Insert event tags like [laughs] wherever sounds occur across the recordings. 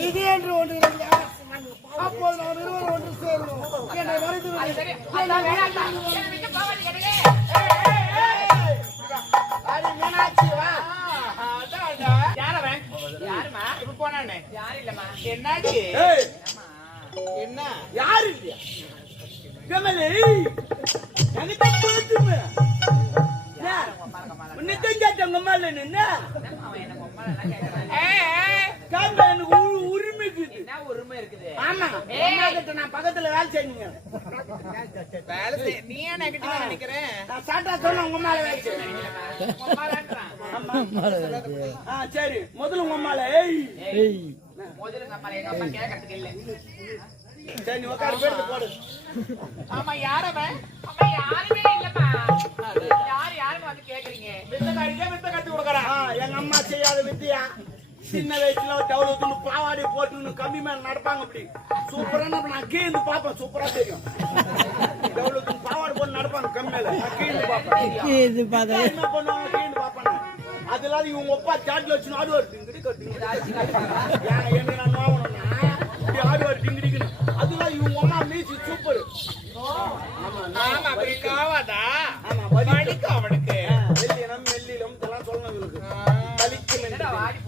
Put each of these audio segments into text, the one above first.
இது என்று ஒன்று இருந்தால் அப்போது நாம் இருவரும் ஒன்று சேருவோம் என்னை மறைத்து மீனாட்சி வா. யாரவன்? யாரும்மா? இப்ப போனானே. என்னாச்சு? ஏய், என்ன? யாரு இல்லையா? கமலே எனக்கு போட்டுமே உன்னைத்தான் கேட்டேன் உங்க அம்மா காண்பா எனக்கு உரிமை இருக்குது என்ன உரிமை இருக்குது? ஆமா கிட்ட நான் பக்கத்துல வேலை செய்யுங்க வேலை செய்- நீ ஏன் negative ஆ நினைக்கிற? நான் சாட்டா சொன்ன உங்க அம்மால வேலை அம்மாலான்றான். ஆ சரி முதல்ல உங்க அம்மால ஏய் முதல்ல எங்க அம்மா, எங்க அம்மா கேட்கறதுக்கு இல்ல. சரி நீ உட்காரு பேருந்து போடு ஆமா, யாரவன்? யாருமே இல்லம்மா. யாரு, யாருன்னு வந்து கேக்குறீங்க? வித்தக்காரிக்கே வித்த கட்டி கொடுக்கறேன். எங்க அம்மா செய்யாத வித்தியா? சின்ன வயசுல டவுலுக்கு பாவாடை போட்டு கம்மி மேல நடப்பாங்க அப்படி. சூப்பரா நம்ம நான் கீழ்ந்து பாப்பேன் சூப்பரா தெரியும். டவுலுக்கு பாவாடை போட்டு நடப்பாங்க கம்மி மேல. நான் கீழ்ந்து பாப்பேன் இது பார்த்தா என்ன பண்ணுவாங்க கீழ்ந்து பாப்பேன் அதெல்லாம் இவங்க அப்பா சாட்ல வச்சு ஆடு ஒரு டிங்கிடி கட்டிங்க என்ன நான்? நோவணும்னா இப்படி ஆடு ஒரு டிங்கிடிக்குன்னு அதெல்லாம் இவங்க அம்மா மீசி சூப்பர் ஆமா, அப்படி காவாதா? அவனுக்கு. மெல்லிலம் இதெல்லாம் சொல்லணும் வலிக்கும். வாடி.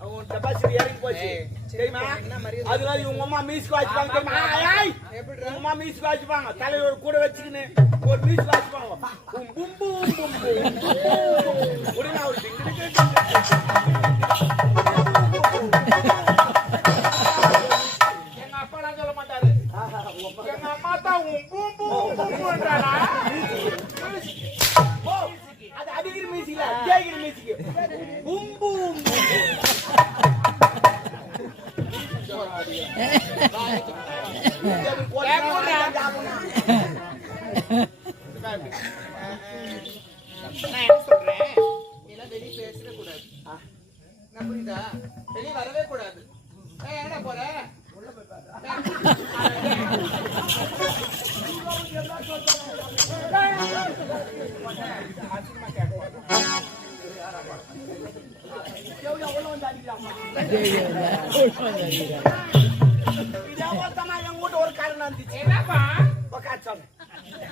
அவன் டெபாசிட் இறங்கி போச்சு. தெரியுமா? அதனால இவங்க அம்மா மீசுக்கு அம்மா வாசிப்பாங்க. தலையோட கூட வச்சுக்கின்னு ஒரு மீசு வாசிப்பாங்க. பும், பும், பும், பும், பும். உடனே அவர் டிங்கு, டிங்கு, அப்பாலாம் சொல்ல மாட்டாரு. எங்க அம்மா தான் உம் பூம் பூம் பூம்ன்றாளா? ஓ, அது அடிக்கிற மீசு இல்ல, தேய்க்கிற மீசுக்கு. பும், பும், பும். ஏன் போடுறா? நான் என்ன சொல்றேன் வெளிய பேசவே கூடாது நான் புரியுதா வெளிய வரவே கூடாது ஏய், எங்கடா போற [laughs]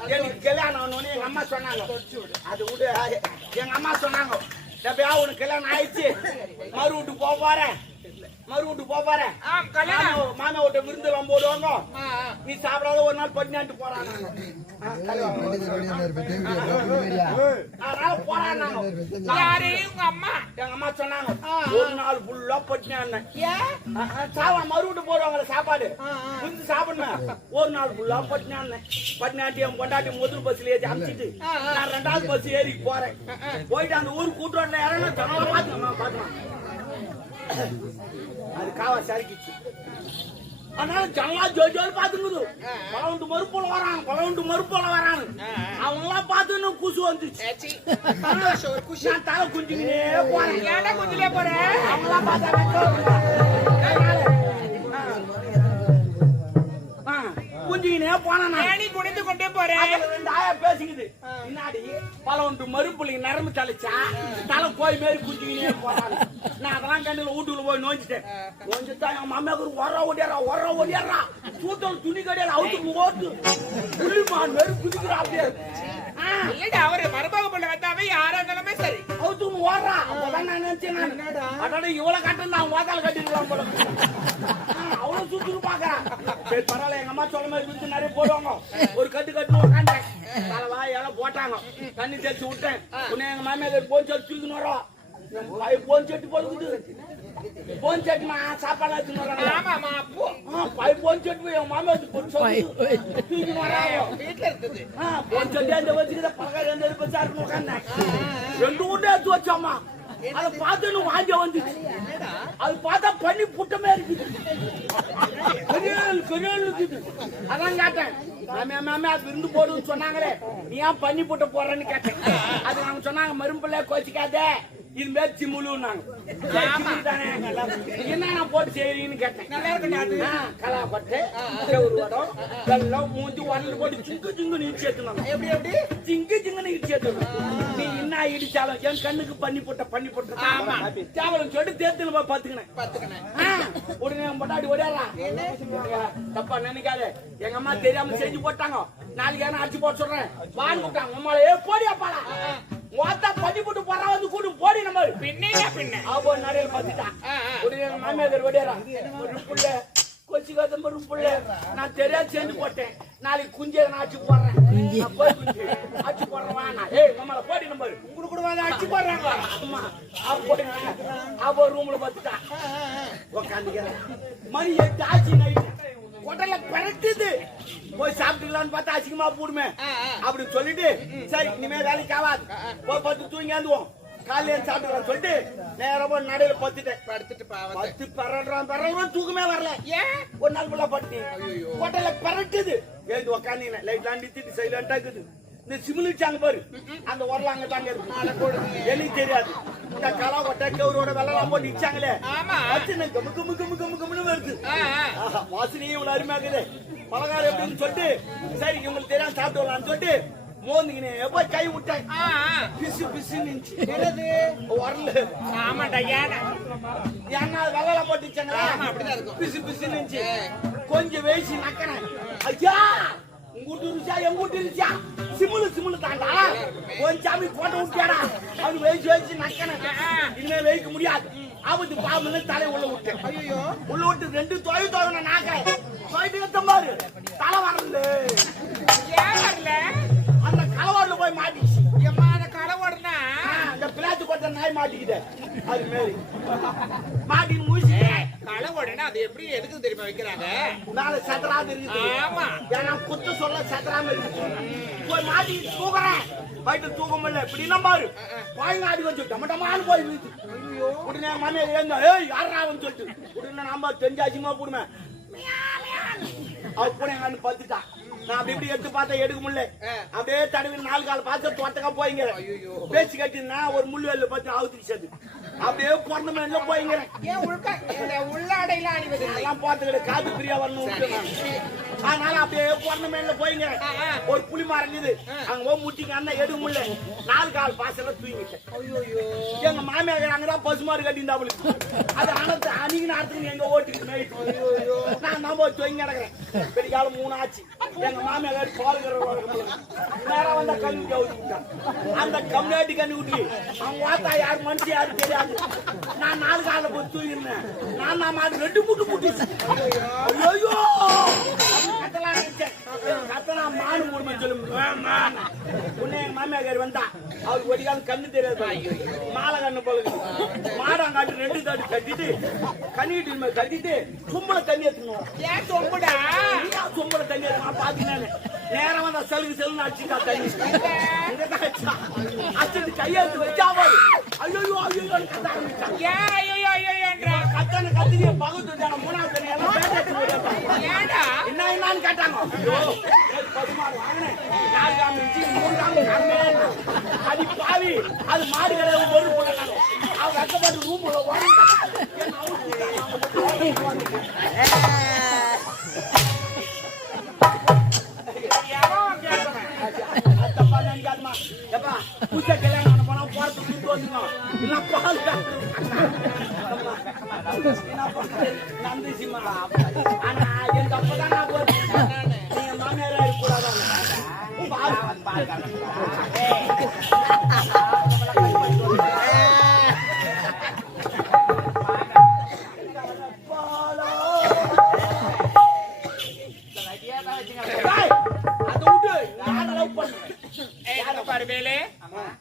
எனக்கு கல்யாணம் ஆகணும்னு எங்க அம்மா சொன்னாங்க அது விடு எங்க அம்மா சொன்னாங்க எப்பயா உனக்கு கல்யாணம் ஆயிடுச்சு மறு வீட்டுக்கு போக போறேன் மறு வீட்டுக்கு போக போறேன் ஆ கல்யாணம். மாமா- வீட்டை விருந்து எல்லாம் போடுவாங்க. நீ சாப்பிடாத ஒரு நாள் பண்ணிட்டு போறாங்க அம்மா? எங்க அம்மா சொன்னாங்க ஒரு நாள் ஃபுல்லா பட்டினாங்க சாவா மறுவிட்டு போடுவாங்கல்ல சாப்பாடு. புரிஞ்சு சாப்பிடணும். ஒரு நாள் ஃபுல்லா பட்டினாங்க பட்டினாட்டி என் பொண்டாட்டி முதல் பஸ்ல ஏறி அமிச்சிட்டு நான் ரெண்டாவது பஸ் ஏறி போறேன். போயிட்டு அந்த ஊர் கூட்டுறோம்ல பார்த்து பார்க்கலாம் அது காவா சரிக்கிச்சு அதனால ஜனலா ஜோதி ஜோதி பாத்துங்குது பலவுண்டு மறுப்போல வராங்க பலவுண்டு மறுப்போல வராங்க அவங்க எல்லாம் பார்த்து கூசு வந்துச்சு நான் தலை குஞ்சுக்கினே போறேன். ஏன்டா குஞ்சிலே போற? அவங்களாம் பார்த்தா குஞ்சுக்கினே நான். ஏனி குனிந்து கொண்டே போற. அதுல ரெண்டு ஆயா பேசிக்குது. முன்னாடி பல ஒன்று மறுப்புள்ளிங்க நரம்பு தலைச்சா தலை கோய் மாரி குஞ்சுக்கினே போறாங்க நான் அதெல்லாம் கண்டுல வீட்டுக்குள்ள போய் நோஞ்சிட்டேன் நோஞ்சிட்டா என் மாமியாக்கு ஒர ஓடியாரா ஒர ஓடியாரா? சூத்தல் துணி கடையில அவுத்துக்கு ஓட்டு. புள்ளிமான் மாரி குதிக்கிறா அப்படியே. இல்லடா அவரு மருமக பண்ண வந்தாவே யாரா இருந்தாலுமே சரி. அவுத்துக்கு ஓடுறா. அப்பதான் நான் நினைச்சேன் நான். அடடா இவ்வளவு கட்டு நான் ஓதால கட்டிருக்கலாம் போல. அவ்வளவு சுத்துக்கு பாக்குறேன் சரி பரவாயில்ல எங்க அம்மா சொல்ல மாதிரி வித்து நிறைய போடுவாங்க. ஒரு கட்டு கட்டு உட்காந்தேன் தலைவா எல்லாம் போட்டாங்க. தண்ணி தெளிச்சு விட்டேன். உன்னை எங்க மாமியார் செட்டு தூக்கின்னு வரோம் போன் செட்டு போடுக்குது போன் செட்டுமா சாப்பாடு வச்சுன்னு வராங்க ஆமா அப்போ பை போன் செட்டு என் மாமியார் தூக்கின்னு வராங்க வீட்டுல இருந்தது ஆ, போன் செட்டு அந்த வச்சுக்கிட்ட பக்கம் ரெண்டு பேரும் சாருக்கு உட்காந்தேன் ரெண்டு உண்டை எடுத்து வச்சோம்மா அதை பார்த்து வாங்க வந்துச்சு அது பார்த்தா பண்ணி புட்டமே இருக்குது பெரியல் இருக்குது அதான் கேட்டேன் மாமியா மாமியா அது விருந்து போடுன்னு சொன்னாங்களே நீ ஏன் பண்ணி புட்ட போறேன்னு கேட்டேன் அது அவங்க சொன்னாங்க மரும்பிள்ளை கோச்சிக்காதே. இது மாதிரி சிம்முலுன்னாங்க சரி, சிம்முலு தானே என்ன நான் போட்டு செய்யறீங்கன்னு கேட்டேன் நல்லா இருக்குடா அது. ஆ, கலாப்பட்டு செவ்வறு வடம் வெள்ளம் மூஞ்சி வரல் போட்டு சிங்கு சிங்கு நீ சேர்த்துனாங்க எப்படி எப்படி ஜிங்கு ஜிங்குன்னு இடிச்சு ஏத்தணும். நீ என்ன இடிச்சாலும் என் கண்ணுக்கு பண்ணி போட்ட பண்ணி போட்ட. கேவலம் சொல்லிட்டு தேர்தல் பாத்துக்கினேன். பாத்துக்கணேன் ஆ, உடனே என் பொண்டாட்டி ஓடியாரா தப்பா நினைக்காத. எங்க அம்மா தெரியாம செஞ்சு போட்டாங்க. நாளைக்கு ஏன்னா அடிச்சு போட சொல்றேன். வான்னு கூப்பிட்டாங்க. அம்மால ஏ போடி அப்பாடா. ஓத்தா பண்ணி போட்டு போறா வந்து கூட்டு போடி நம்ம. பின்ன. பின்ன ஆபோ நடையில பாத்துட்டான். உடனே மாமியார் ஓடியாரா ஒரு புள்ள. கொச்சி காத்த ஒரு புள்ள நான் தெரியாது செஞ்சு போட்டேன். நாளைக்கு குஞ்சை நான் அடிச்சு போடுறேன். நான் அடிச்சு போடுறேன். வாண்ணா. ஏய் மாமால போடி நம்பர் உங்களுக்கு கூட வந்து அடிச்சு போடுறாங்க அவ ரூம்ல பாத்துட்டான் உக்காந்துக்கிறேன் மணி எட்டு ஆச்சு நைட்டு ஹோட்டல்ல பிறட்டுது போய் சாப்பிட்டுக்கலாம்னு பார்த்தா அசிங்கமா போடுமே. ஆ, ஆ. அப்படி சொல்லிட்டு சரி இனிமே வேலைக்கு ஆகாது. போய் பத்து தூங்கியாந்துவோம் காலையில சாப்பிட்டுக்கலாம் சொல்லிட்டு நேரா போய் நடையில பத்துட்டேன் படுத்துட்டு பத்து பரடுறான் பரடுறான் தூக்கமே வரல. ஏன் ஒரு நாள் ஃபுல்லா பட்டு. ஹோட்டல்ல பிறட்டுது எழுந்து உக்காந்தீங்க. லைட் நிறுத்திட்டு சைலண்டா இருக்குது இந்த சிமிலிச்சாங்க பாரு. அந்த உரல அங்க தாங்க இருக்கு. எனக்கு தெரியாது. இந்த கலா கொட்டை கவுரோட வெள்ளலாம் போட்டு இச்சாங்களே. வாசனை கமு கமு கமு கமு கமுன்னு வருது. ஆ, ஆ. ஆஹா, வாசனையே இவ்வளவு அருமையா இருக்குது பலகாரம் எப்படின்னு சொல்லிட்டு சரி இவங்களுக்கு தெரியாம சாப்பிட்டு வரலாம்னு சொல்லிட்டு மோந்துக்கினே எப்போ கை விட்டேன். பிசு பிசுன்னு என்னது? வரல. ஆமாண்டா ஏன்னா ஏன்னா வெள்ளல போட்டு இச்சாங்களா ஆமா, அப்படிதான் இருக்கும். பிசு பிசுன்னு இருந்துச்சு கொஞ்சம் வேசி நக்கிறேன். ஐயா! உங்க வீட்டு இருந்துச்சா எங்க வீட்டு இருந்துச்சா சிமுலு சிமுலு தாண்டா. கொஞ்சம் சாமி போட்ட விட்டியாடா. அவனு வேசி வேசி நக்கிறேன். இனிமே வைக்க முடியாது. ஆபத்து பாம்புன்னு தலை உள்ள விட்டேன். ஐயோ உள்ள விட்டு ரெண்டு நாக்கிறேன் தொழில் ஏத்த பாரு. தலை வரல. ஏன் வரல? போய் எம்மா அந்த கடை ஓடுனா அந்த பிளாத்து கொட்ட நாய் மாட்டிக்குது அது மாரி. மாட்டின்னு முடிச்சுட்டேன் களை ஓடுனா அது எப்படி எதுக்கு தெரியுமா வைக்கிறாங்க? சத்தராது இருக்குது. ஆமா. ஏன்னா குத்து சொல்ல சத்தராம இருக்குது? போய் மாட்டி தூக்குறேன் போயிட்டு தூக்க முடியல இப்படின்னா பாரு. வச்சு டம டமான்னு போய் உடனே மாமியார் ஏங்க ஏய் யாரா அவன்? சொல்லிட்டு. உடனே நம்ம தெரிஞ்சாச்சுமா போடுமே அவ கூட பத்துட்டா நான் அப்படி இப்படி எடுத்து பார்த்தா எடுக்க முடியல. அப்படியே தடவி நாலு கால் பார்த்து தோட்டக்கா போய்ங்க. பேச்சு கட்டினா ஒரு முள்ளுவேல பார்த்து அவுத்துக்கு சேர்த்து அப்படியே பிறந்த மேல போய்ங்கிறேன் ஏன் உள்க இந்த உள்ளாடையெல்லாம் அணிவதில்லை? அதெல்லாம் பார்த்துக்கிட்டு காது பிரியா வரணும். அதனால அப்படியே பிறந்த மேல போய்ங்க. ஒரு மரம் இருக்குது அங்க போய் முட்டிங்க அண்ணன் எடுக்க முடியல. நாலு கால் பாசல தூங்கிட்டேன். எங்க மாமியார் அங்கதான் பசுமாறு கட்டியிருந்தா அவளுக்கு அது அனத்து அணிக்கு நேரத்துக்கு எங்க ஓட்டிக்கிட்டு நைட்டு நான் போய் தொங்கி கிடக்குறேன். பெரிய காலம் மூணு ஆச்சு எங்க மாமியார் பாலுக்கிற நேரம் வந்தா கண்ணு விட்டான் அந்த கம்யூனிட்டி கண்ணு ஊட்டி அவங்க வாத்தா யார் மனுஷன் யாரும் தெரியாது. நான் நாலு காலில் போய் தூங்கிருந்தேன் நான் நான் அது ரெண்டு முட்டு முட்டுச்சு ஐயோ கத்தனா மானு மூடுமே சொல்லு உன்னை எங்க மாமியார் வந்தா அவருக்கு ஒரு காலம் கண்ணு தெரியாது மாலை கண்ணு போல மாடாங்காட்டு ரெண்டு தாட்டி கட்டிட்டு கண்ணிட்டு மேல கட்டிட்டு சும்பளை தண்ணி எடுத்துக்கணும் ஏன் தொம்புடா ஐயா, சொம்பளை தண்ணி எடுத்து பாத்துக்கினேன் நேரம் வந்தா செலுக்கு செலுன்னு அடிச்சுட்டா தண்ணி இங்கதான் அடிச்சா. கையெழுத்து வச்சா பாரு ஐயோ ஐயோ கத்த ஆரம்பிச்சான் ஏன் கத்தனை கத்திரியை பகுத்து மூணாவது தண்ணி எல்லாம் பேட்டை எடுத்து போயிட்டான். ஏன்டா என்ன என்னன்னு கேட்டாங்க ஐயோ நேத்து பசுமாடு வாங்கினேன் நாலு காமி இஞ்சி மூணு காமி கேட்டாங்க. அது பாவி அது மாடு கிடையாது ஒரு போட்டாங்க அவங்க கஷ்டப்பட்டு ரூம் உள்ள எவன் கல்யாணம் போனா பால் ஆனா என் தப்பதான் நான்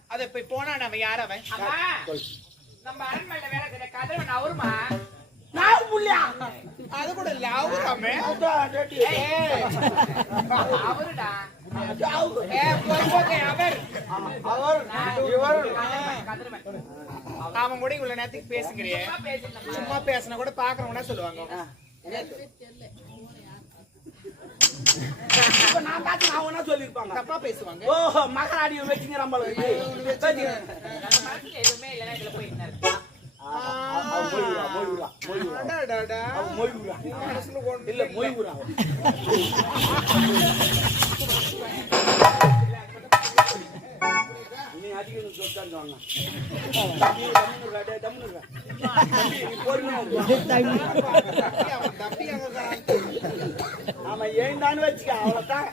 அது போனா நம்ம யார் அவன் நம்ம அரண்மனையில வேலை செய்யற கதிரவன் அவருமா அது கூட இல்ல அவருடா அவரு. அவன் கூட இவ்வளவு நேரத்துக்கு பேசுங்கிறியே சும்மா பேசினா கூட பாக்குறவனா சொல்லுவாங்க நான் பார்த்து நான் ஒண்ணா சொல்லியிருப்பாங்க தப்பா பேசுவாங்க ஓஹோ மகராடியை வச்சுங்க நம்மளுக்கு எதுவுமே இல்லைன்னா இதுல இல்ல. தப்பி அவன் தப்பி அங்க தான். ஆமா வச்சுக்க அவ்வளவுதான்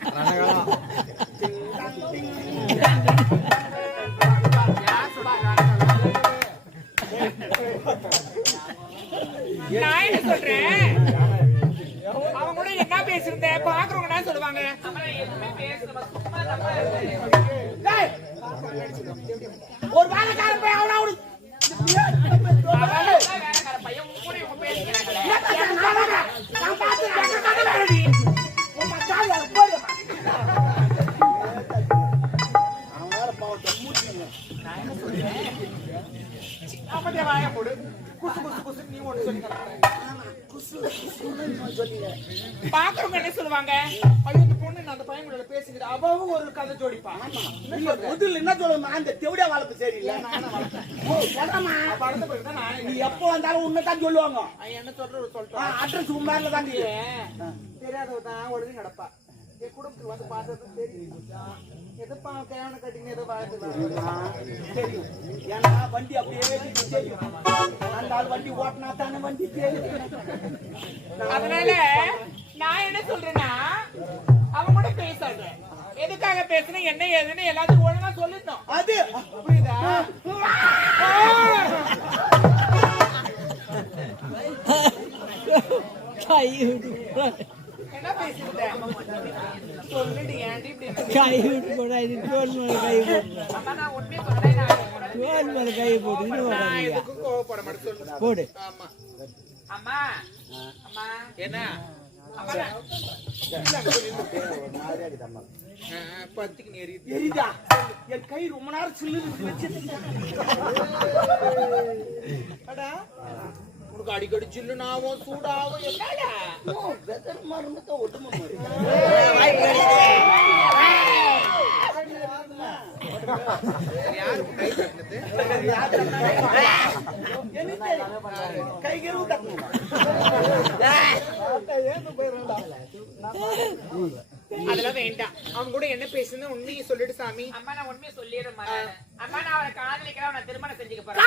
நான் என்ன சொல்றேன்? அவன் கூட என்ன பேசிருந்தேன் பாக்குறவங்க என்ன சொல்லுவாங்க ஒரு வேலைக்காரன் போய் அவனா அவனு பையன். உன் அமைதியா வாயை. குசு குசு குசு. நீ ஒண்ணு சொல்லி. பாக்குறவங்க என்ன சொல்லுவாங்க? ஐயோ இந்த பொண்ணு அந்த பையன் கூட பேசிக்கிட்டு அவவும் ஒரு கதை ஜோடிப்பா. முதல்ல என்ன சொல்லணும் அந்த தெவிடியா வளர்ப்பு சரியில்லை. படத்தை போய் தான் நீ எப்போ வந்தாலும் உன்னைத்தான் சொல்லுவாங்க. அவன் என்ன சொல்ற சொல்லிட்டோம் அட்ரஸ் உன் மேல தான் தெரியாதவ தான் ஒழுங்கு நடப்பா. என் குடும்பத்துக்கு வந்து பார்த்தது தெரியும். எதுப்பா கேவன கட்டிங்க வாழ்த்து தெரியும். ஏன்னா வண்டி அப்படியே நிக்குது, தெரியும். அந்த ஆள் வண்டி ஓட்டினா தானே வண்டி தெரியும். அதனால நான் என்ன சொல்றேன்னா அவன் கூட பேசாத எதுக்காக பேசணும் என்ன ஏதுன்னு எல்லாத்துக்கும் ஒழுங்கா சொல்லிட்டோம் அது புரியுதா? [laughs] கை விட்டு போடா இது தோல் மேல கை தோல் மேல கை இன்னும் அம்மா. அம்மா. என்ன? என் கை ரொம்ப நேரம் சில்லு வச்சு அடா. உனக்கு அடிக்கடி சில்லுனாவும் சூடாவும் ஒட்டுமை அதெல்லாம் வேண்டாம் அவன் கூட என்ன பேசுன்னு உண்மையை சொல்லிடு சாமி அம்மா நான் உண்மையை சொல்லிடுறேன் அம்மா நான் அவரை காதலிக்கிறேன் அவனை திருமணம் செஞ்சுக்க போறேன்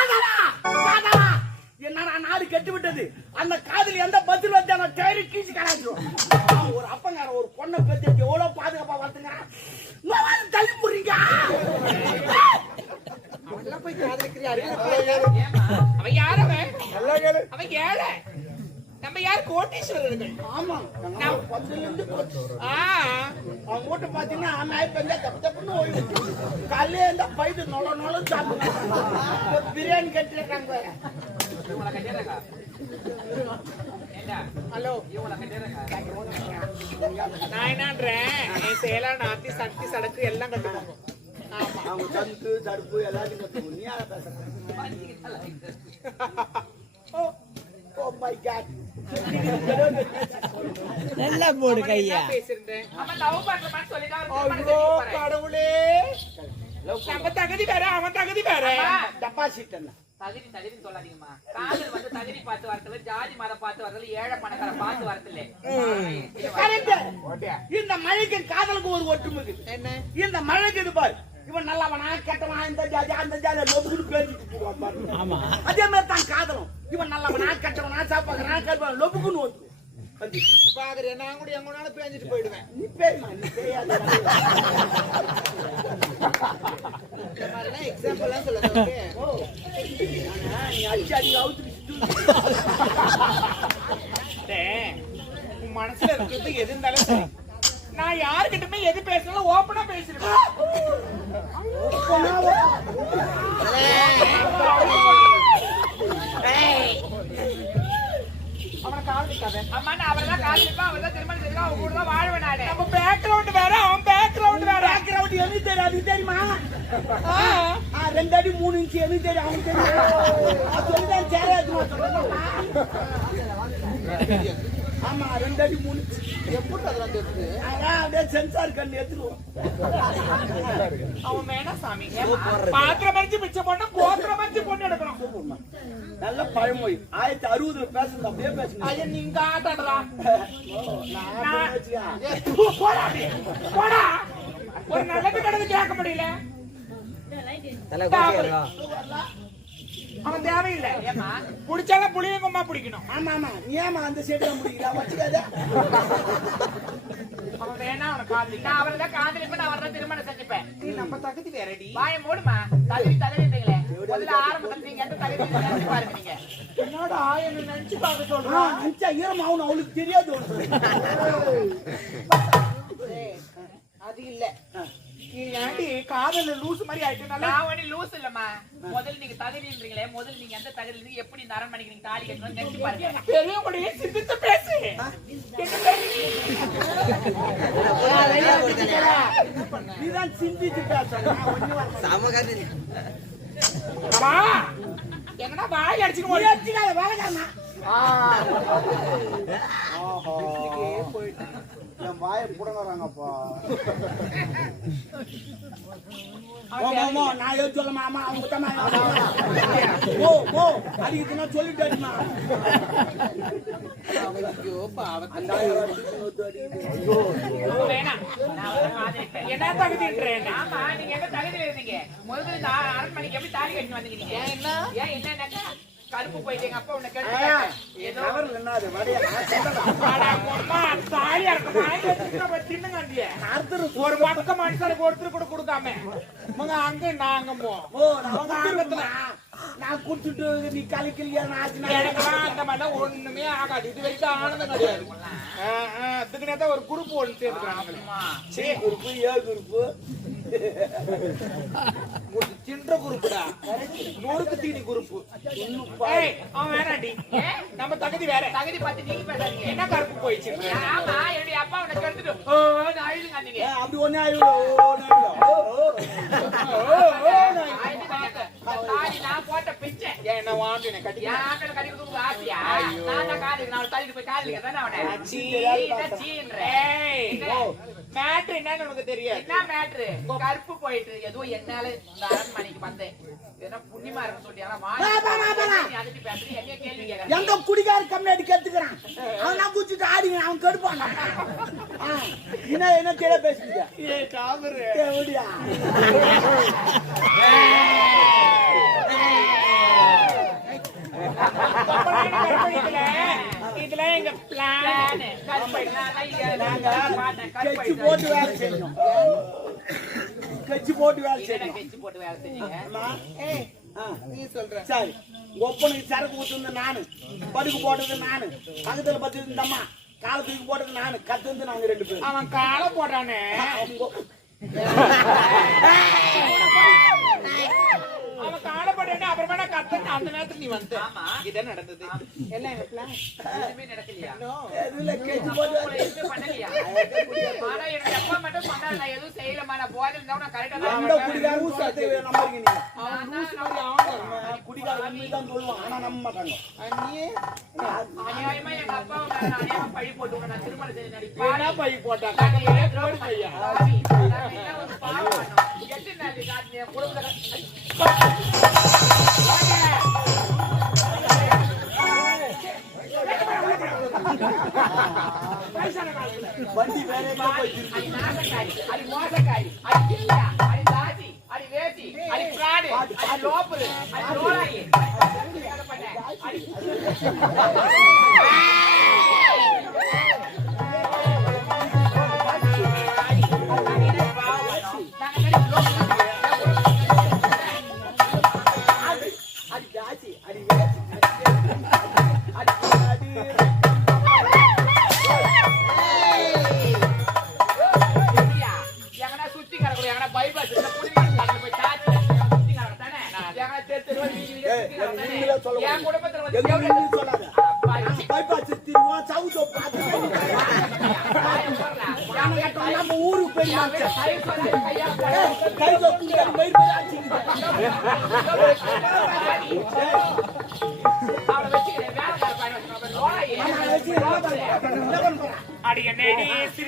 என்னடா நாடு கெட்டு விட்டது அந்த காதல் எந்த பதில் வந்து அவன் டயரு கீச்சு கலாச்சிரும் ஒரு அப்பங்கார ஒரு பொண்ணை பேசி எவ்வளவு பாதுகாப்பா வளர்த்துங்கிறான் தள்ளி போடுறீங்க. போய் அவன் யார்? அவன் அவன்? ஏழை. நம்ம யார்? கோட்டீஸ்வரர்கள். ஆமா. நான் பத்துல இருந்து பாத்தீங்கன்னா நாய் பெஞ்சா தப்பு தப்புன்னு ஓய்வு காலையில இருந்தா பைது நொல நொல சாப்பிடுறாங்க பிரியாணி கட்டிருக்காங்க ஹலோ. நான் என்னன்றேன் என் சேலா நாத்தி சக்தி சடக்கு எல்லாம் கட்டுவாங்க. ஆமா அவங்க சந்து தடுப்பு எல்லாத்தையும் கத்துக்கணும் நீ யாரை பேசுற ஓ ஓ மை காட் நல்லா போடு கையா. கடவுளே. நம்ம தகுதி வேற அவன் தகுதி வேற. டெபாசிட் என்ன தகுதி தகுதின்னு சொல்லாதீங்கம்மா. காதல் வந்து தகுதி பார்த்து வரத்துல ஜாதி மதம் பார்த்து வரத்துல ஏழை பணக்கார பார்த்து வரத்துல இந்த மழைக்கு காதலுக்கு ஒரு ஒற்றுமை என்ன? இந்த மழைக்கு இது பாரு. இவன் நல்லவனா கெட்டவனா இந்த ஜாதி அந்த ஜாதி லொபுக்குன்னு பேசிட்டு போவான் பாரு. ஆமா. அதே மாதிரி தான் காதலும். இவன் நல்லவனா கெட்டவனா சாப்பாக்குறா கருப்பான் லொபுக்குன்னு ஓட்டு வந்து பாக்குறியா நான் கூட எங்கனாலும் பேஞ்சிட்டு போயிடுவேன். நீ பேருமா நீ தெரியாது இந்த மாதிரிலாம் எக்ஸாம்பிள் எல்லாம் சொல்லுங்க ஓ. ஆனா, நீ அடிச்சு அடி அவுத்துட்டு டேய், உன் மனசுல இருக்கிறது எது இருந்தாலும் சரி. நான் யாருக்கிட்டமே எது பேசணும் ஓப்பனா பேசிருக்கேன் அவனை காதலிக்காத. அம்மா நான் அவரை தான் காதலிப்பேன் அவர் தான் திருமணம் செஞ்சுக்கோ அவங்க கூட தான் வாழ்வேன் நானு. நம்ம பேக்ரவுண்ட் வேற அவன் பேக்ரவுண்ட் வேற. பேக்ரவுண்ட் எனக்கு தெரியாது தெரியுமா? ஆ, ரெண்டு அடி மூணு இன்ச்சு எனக்கு தெரியும் அவனுக்கு தெரியும். அது சொல்லிதான் ஆமா ரெண்டு அடி மூணு எப்படி அதெல்லாம் தெரியுது அப்படியே சென்சார் கண்ணு எடுத்துருவோம். அவன் வேணா சாமி. பாத்திரம் மறிச்சு மிச்சம் போட்டா கோத்திரம் மறிச்சு பொண்ணு எடுக்கணும். நல்ல பழமொழி. ஆயிரத்தி அறுபதுல பேசுறது அப்படியே பேசுங்க ஐயா நீங்க ஆட்டாடுறா. நான் வச்சுக்கா. போடா அப்படியே. போடா. ஒரு நல்லது கிடந்து கேட்க முடியல. அவன் தேவையில்லை. புடிச்சாலும் புளியங்குமா பிடிக்கணும். ஆமா ஆமா. நீ ஏமா அந்த சைடுல முடிக்கிறா? வச்சுக்காத. அவன் வேணா அவனை காதலி. நான் அவரை தான் காதலிப்பேன் நான் அவரை திருமணம் செஞ்சுப்பேன். நீ நம்ம தகுதி வேறடி. வாய மூடுமா? தகுதி தகுதின்றீங்களே முதல்ல ஆரம்பத்துல நீங்க எந்த தகுதி நினைச்சு பாருங்க நீங்க. என்னடா என்ன நினைச்சு பார்க்க சொல்றான் அஞ்சா ஈரம் ஆகணும் அவளுக்கு தெரியாது ஒண்ணு. அது இல்ல. நீ ஏன்டி காதல்ல லூஸ் மாதிரி ஆயிட்டு? நான் ஒண்ணு லூஸ் இல்லம்மா. முதல்ல நீங்க தகுதின்றீங்களே முதல்ல நீங்க எந்த தகுதியில இருந்து எப்படி இந்த அரண்மனைக்கு நீங்க தாலி கட்டணும் நினைச்சு பாருங்க. பெரிய முடியே சிந்தித்து பேசு? நீதான் பேசணும். அம்மா வாய் அடிச்சுட்டு ஓடி வச்சுக்காத வேலைக்காரனா? என் வாயை புடங்குறாங்கப்பா நான் எதுவும் சொல்ல மாமா அவங்க ஓ ஓ வேணாம் நான் காதலிப்பேன். என்ன தகுதின்றேன் ஆமா நீங்க எங்க தகுதியில இருந்தீங்க? முதல்ல இந்த அரண்மனைக்கு எப்படி தாலி கட்டி வந்தீங்க என்ன? ஏன் என்னன்னாக்கா கருப்பு போயிட்டு எங்க அப்பா உன்னை கேட்டு ஏதோ என்னது வடையா ஒரு பக்க மனுஷனுக்கு ஒருத்தர் கூட கொடுக்காம. அங்க நாங்க ஓ நான் குடுத்துட்டு நீ கலைக்கலையா எனக்கெல்லாம் அந்த மாதிரிலாம் ஒண்ணுமே ஆகாது. இது வரைக்கும் ஆனந்தம் கிடையாது. அதுக்குனே தான் ஒரு குரூப் ஒன்று சேர்ந்துக்கிறாங்க. குரூப்பு ஏ குரூப்பு தின்ற குரூப்புடா நொறுக்கு தீனி குரூப்பு அவன் நம்ம தகுதி வேற. தகுதி பார்த்து நீங்க பேசாதீங்க. என்ன கருப்பு போயிடுச்சு? ஆமா என்னுடைய அப்பா உனக்கு எடுத்துட்டு ஓ நான் அழுதுங்க அப்படி ஒண்ணே போட்ட பிச்சை. என்ன வாண்டு என்ன கட்டி ஆட்டல கட்டி கொடுக்க ஆசையா? நான் தான் காது நான் தள்ளிட்டு போய் காதலிக்க தானே அவனை. சீன்ற? மேட்ரு என்னன்னு உனக்கு தெரியும் என்ன மேட்ரு கருப்பு போயிட்டு ஏதோ என்னால இந்த அரண்மனைக்கு வந்தேன். ஏன்னா புண்ணியமா இருக்கு சொல்லி ஆனா எந்த குடிகார கம்யூனிட்டி கத்துக்கிறான் அவன் நான் குடிச்சிட்டு ஆடிங்க அவன் கெடுப்பான். என்ன என்ன தெரிய பேசுறீங்க ஏ எப்படியா இதுல எங்க பிளான் போட்டு வேலை செய்யணும். கெச்சு போட்டு வேலை செய்யணும். கெச்சு போட்டு வேலை செஞ்சீங்க நீ சொல்ற. சரி ஒப்பனுக்கு சரக்கு ஊத்துனது நானு. படுக்கு போட்டது நானு. பக்கத்துல பத்து இந்த அம்மா கால தூக்கி போட்டது நானு. கத்துந்து நாங்க ரெண்டு பேரும். அவன் காலை போட்டானே அவன் காலை போட்டானே அப்புறமா நான் கத்தன் அந்த நேரத்துக்கு நீ வந்து. இதான் நடந்தது. என்ன எதுவுமே நடக்கலையா? எதுவுமே பண்ணலையா? ஆனா அப்பா மட்டும் நான் எதுவும் குடிகார நம்புறீங்க நீங்க அவன் மாதிரி சொல்லுவான். ஆனா நம்ப மாட்டாங்க. அண்ணியே. அநியாயமா எங்க அப்பா அநியாயமா பழி போட்டு நான் திருமணம் நடிப்பேன் பழி போட்டா? கடையிலே போடு பையா. எட்டு நாள் வண்டி வேற அடி மோசக்காரி, அடி கில்லியா, அடி தாசி, அடி வேசி, அடி பிராடு, அடி லோப்பரு, அடி லோலாயி, பண்ண? அடி அவளை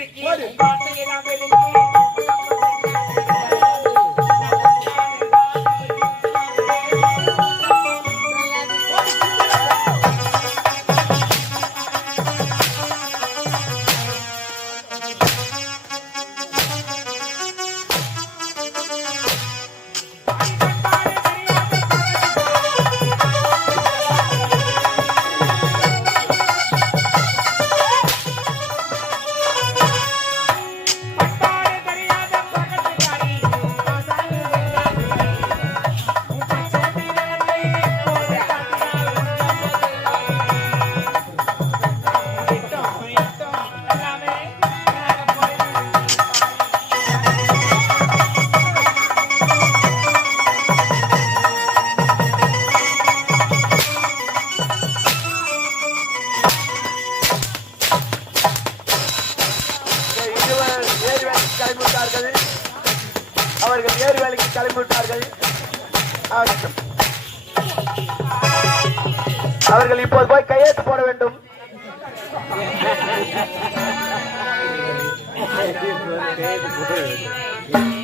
不对、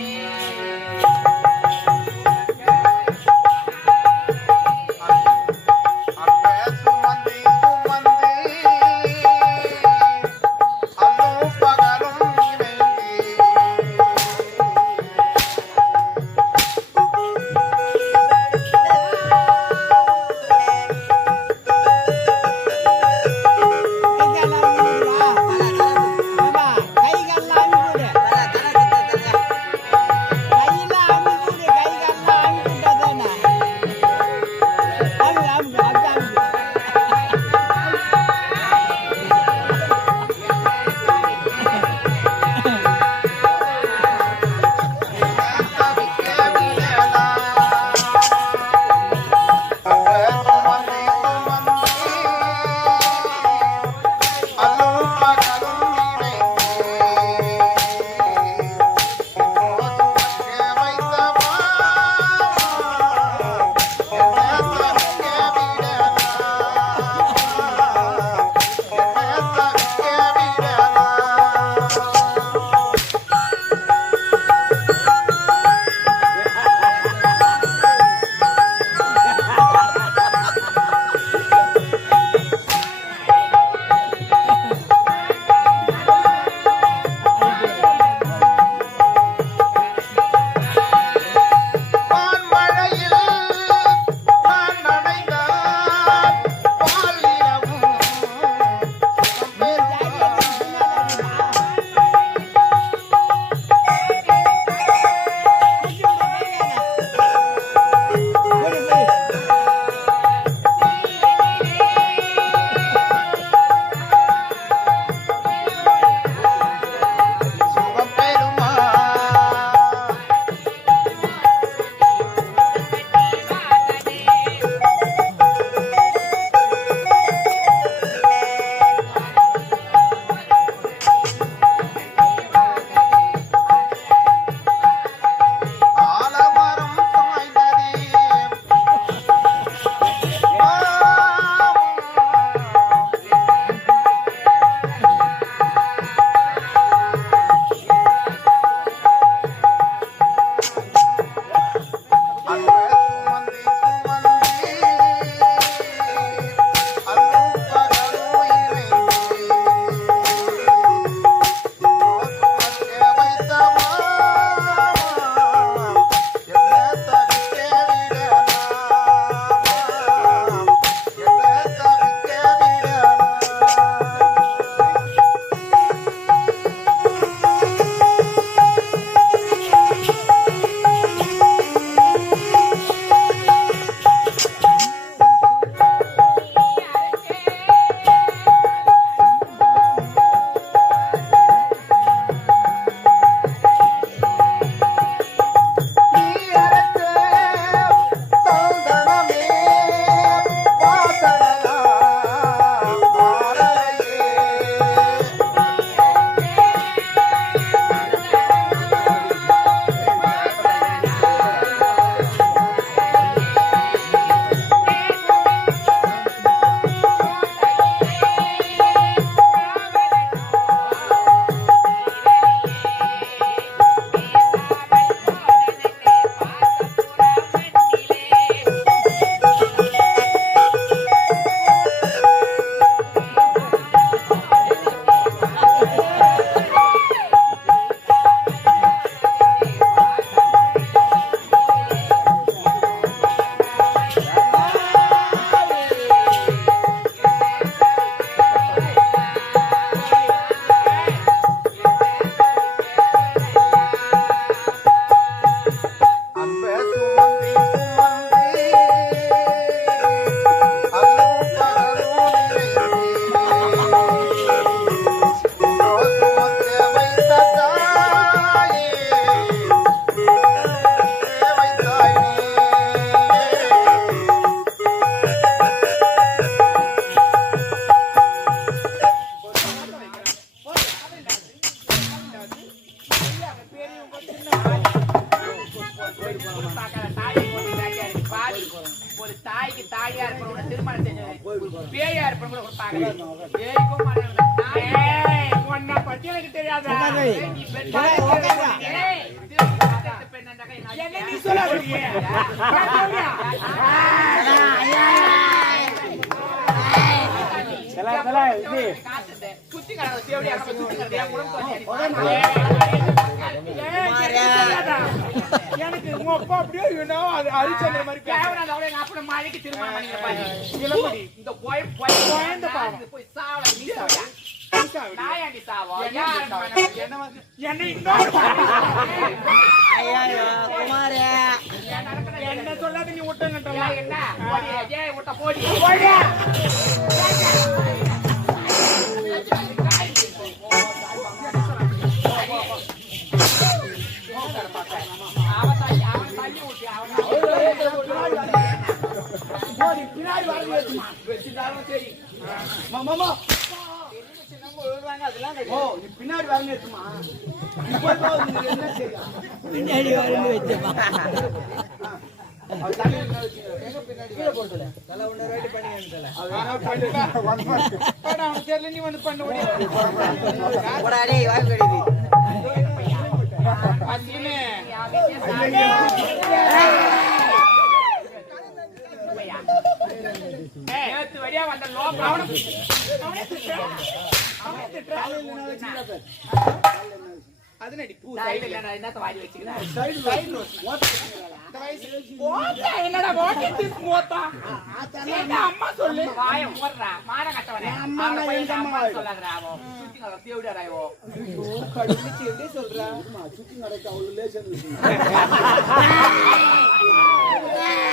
சேர்ந்து பாவம் போய் சாவடா நீ சாவடா நாயாண்டி சாவோ என்ன சொல்லாத நீ விட்டுங்கட்டா பின்னாடி வர வச்சுமா வச்சுட்டாலும் சரி மாமா பின்னாடி வாங்கி வச்சுமா பின்னாடி வாங்கி வச்சுமா பண்ணு அம்மா சொல்லு மாட கட்டவனே அம்மா சொல்லாங்கறாவோ சுத்தி நடத்தி விடாராயோ கடுமைச்சு எப்படி சொல்றா சுத்தி நடக்க அவ்வளவு லேசன் [laughs] [laughs]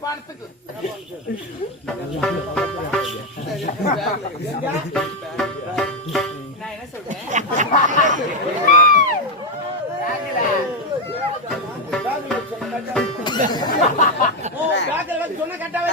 பணத்துக்கு நான் என்ன சொல்றேன்? [laughs] சொன்ன கட்டாவே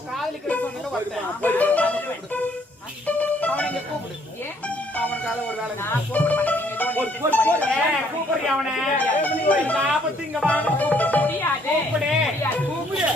காதலிக்கிற சொன்னல வரேன் அவனை இங்க கூப்பிடு ஏன் அவனுக்காக ஒரு வேலை கூப்பிடு கூப்பிடு கூப்பிடு